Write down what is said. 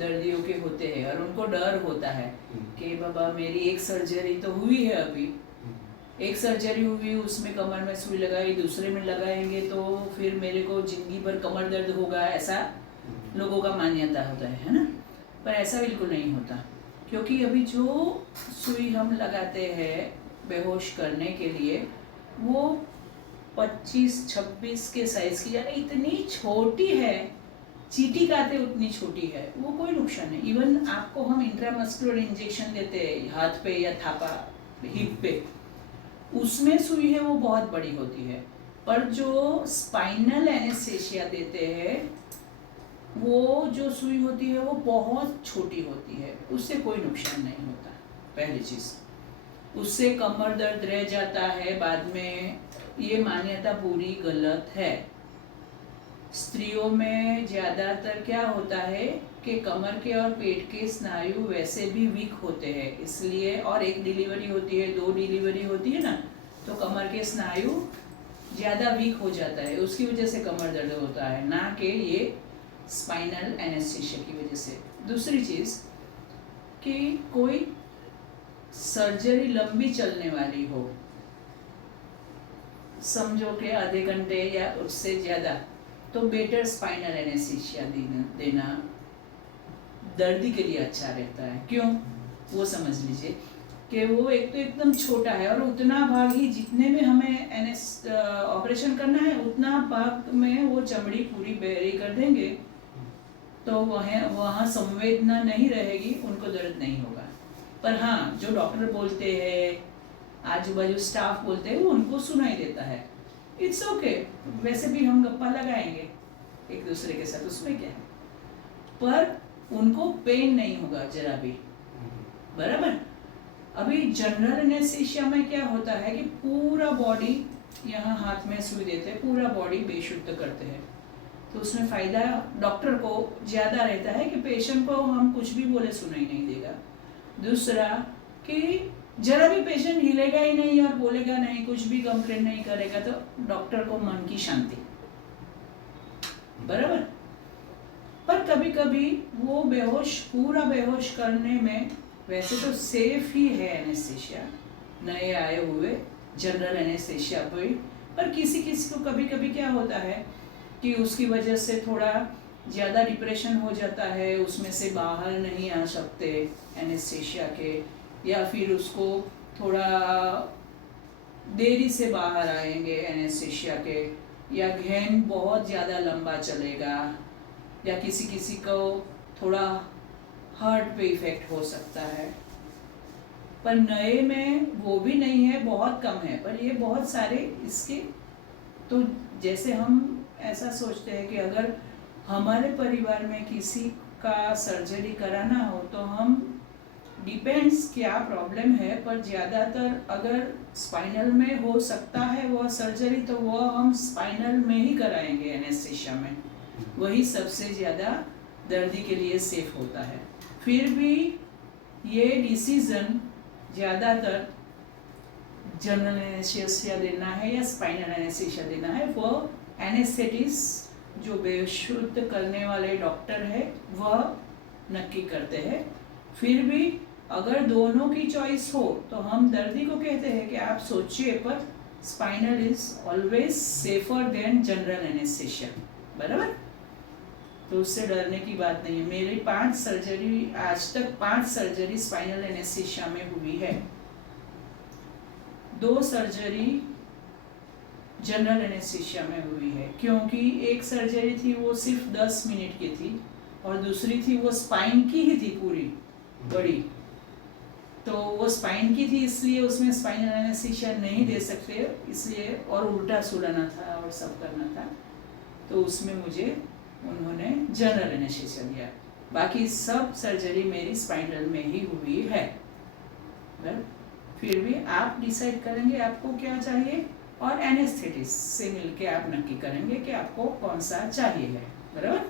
दर्दियों के होते हैं और उनको डर होता है कि बाबा मेरी एक सर्जरी तो हुई है, अभी एक सर्जरी हुई, उसमें कमर में सुई लगाई, दूसरे में लगाएंगे तो फिर मेरे को जिंदगी भर कमर दर्द होगा, ऐसा लोगों का मान्यता होता है ना। पर ऐसा बिल्कुल नहीं होता, क्योंकि अभी जो सुई हम लगाते हैं बेहोश करने के लिए वो 25-26 के साइज की, यानी इतनी छोटी है, चीटी काते उतनी छोटी है, वो कोई नुकसान नहीं। इवन आपको हम इंट्रामस्कुलर इंजेक्शन देते हैं हाथ पे या थापा हिप पे, उसमें सुई है वो बहुत बड़ी होती है। पर जो स्पाइनल एनेस्थेसिया देते हैं वो जो सुई होती है वो बहुत छोटी होती है, उससे कोई नुकसान नहीं होता। पहली चीज़, उससे कमर दर्द रह जाता है बाद में, ये मान्यता पूरी गलत है। स्त्रियों में ज़्यादातर क्या होता है कि कमर के और पेट के स्नायु वैसे भी वीक होते हैं, इसलिए, और एक डिलीवरी होती है, 2 डिलीवरी होती है ना, तो कमर के स्नायु ज़्यादा वीक हो जाता है, उसकी वजह से कमर दर्द होता है, ना कि ये स्पाइनल एनेस्थीसिया की वजह से। दूसरी चीज़ कि कोई सर्जरी लंबी चलने वाली हो, समझो कि आधे घंटे या उससे ज़्यादा, तो बेटर स्पाइनल एनेस्थीसिया देना दर्दी के लिए अच्छा रहता है। क्यों, वो समझ लीजिए कि वो एक तो एकदम छोटा है और उतना भाग ही, जितने में हमें ऑपरेशन करना है उतना भाग में वो चमड़ी पूरी बेरी कर देंगे, तो वहाँ संवेदना नहीं रहेगी, उनको दर्द नहीं होगा। पर हाँ, जो डॉक्टर बोलते हैं, आजू बाजू स्टाफ बोलते हैं, वो उनको सुनाई देता है, इट्स ओके, वैसे भी हम गप्पा लगाएंगे एक दूसरे के साथ, उसमें क्या है, पर उनको पेन नहीं होगा जरा भी, बराबर। अभी जनरल एनेस्थीसिया में क्या होता है कि पूरा बॉडी, यहाँ हाथ में सुई देते हैं, पूरा बॉडी बेशुद्ध करते हैं, तो उसमें फ़ायदा डॉक्टर को ज़्यादा रहता है कि पेशेंट को हम कुछ भी बोले सुनाई नहीं देगा। दूसरा कि जरा भी पेशेंट हिलेगा ही नहीं और बोलेगा नहीं, कुछ भी कंप्लेन नहीं करेगा, तो डॉक्टर को मन की शांति, बराबर। पर कभी कभी वो बेहोश, पूरा बेहोश करने में, वैसे तो सेफ ही है एनेस्थीसिया नए आए हुए जनरल एनेस्थीसिया पर किसी किसी को कभी कभी क्या होता है कि उसकी वजह से थोड़ा ज़्यादा डिप्रेशन हो जाता है, उसमें से बाहर नहीं आ सकते एनेस्थीसिया के, या फिर उसको थोड़ा देरी से बाहर आएंगे एनेस्थीसिया के, या गहन बहुत ज़्यादा लंबा चलेगा, या किसी किसी को थोड़ा हार्ट पे इफेक्ट हो सकता है। पर नए में वो भी नहीं है, बहुत कम है, पर ये बहुत सारे इसके, तो जैसे हम ऐसा सोचते हैं कि अगर हमारे परिवार में किसी का सर्जरी कराना हो तो हम, डिपेंड्स क्या प्रॉब्लम है, पर ज़्यादातर अगर स्पाइनल में हो सकता है वह सर्जरी, तो वह हम स्पाइनल में ही कराएंगे एनेस्थीसिया में, वही सबसे ज़्यादा दर्दी के लिए सेफ होता है। फिर भी ये डिसीज़न ज़्यादातर जनरल एनेस्थीसिया देना है या स्पाइनल एनेस्थीसिया देना है, वो एनेस्थेटिस्ट जो बेशुद्ध करने वाले डॉक्टर है वह नक्की करते हैं। फिर भी अगर दोनों की चॉइस हो तो हम दर्दी को कहते हैं कि आप सोचिए, पर spinal is always safer than general anaesthesia, बराबर। तो उससे डरने की बात नहीं है। मेरी 5 सर्जरी, आज तक 5 सर्जरी स्पाइनल एनेस्थीसिया में हुई है, 2 सर्जरी जनरल एनेस्थीसिया में हुई है, क्योंकि एक सर्जरी थी वो सिर्फ 10 मिनट की थी और दूसरी थी वो स्पाइन की ही थी पूरी बड़ी, तो वो स्पाइन की थी इसलिए उसमें स्पाइनल एनेस्थीसिया नहीं दे सकते, इसलिए, और उल्टा सुलाना था और सब करना था, तो उसमें मुझे उन्होंने जनरल एनेस्थीसिया दिया। बाकी सब सर्जरी मेरी स्पाइनल में ही हुई है। फिर भी आप डिसाइड करेंगे आपको क्या चाहिए, और एनेस्थेटिस्ट से मिलके आप नक्की करेंगे कि आपको कौन सा चाहिए है, बराबर।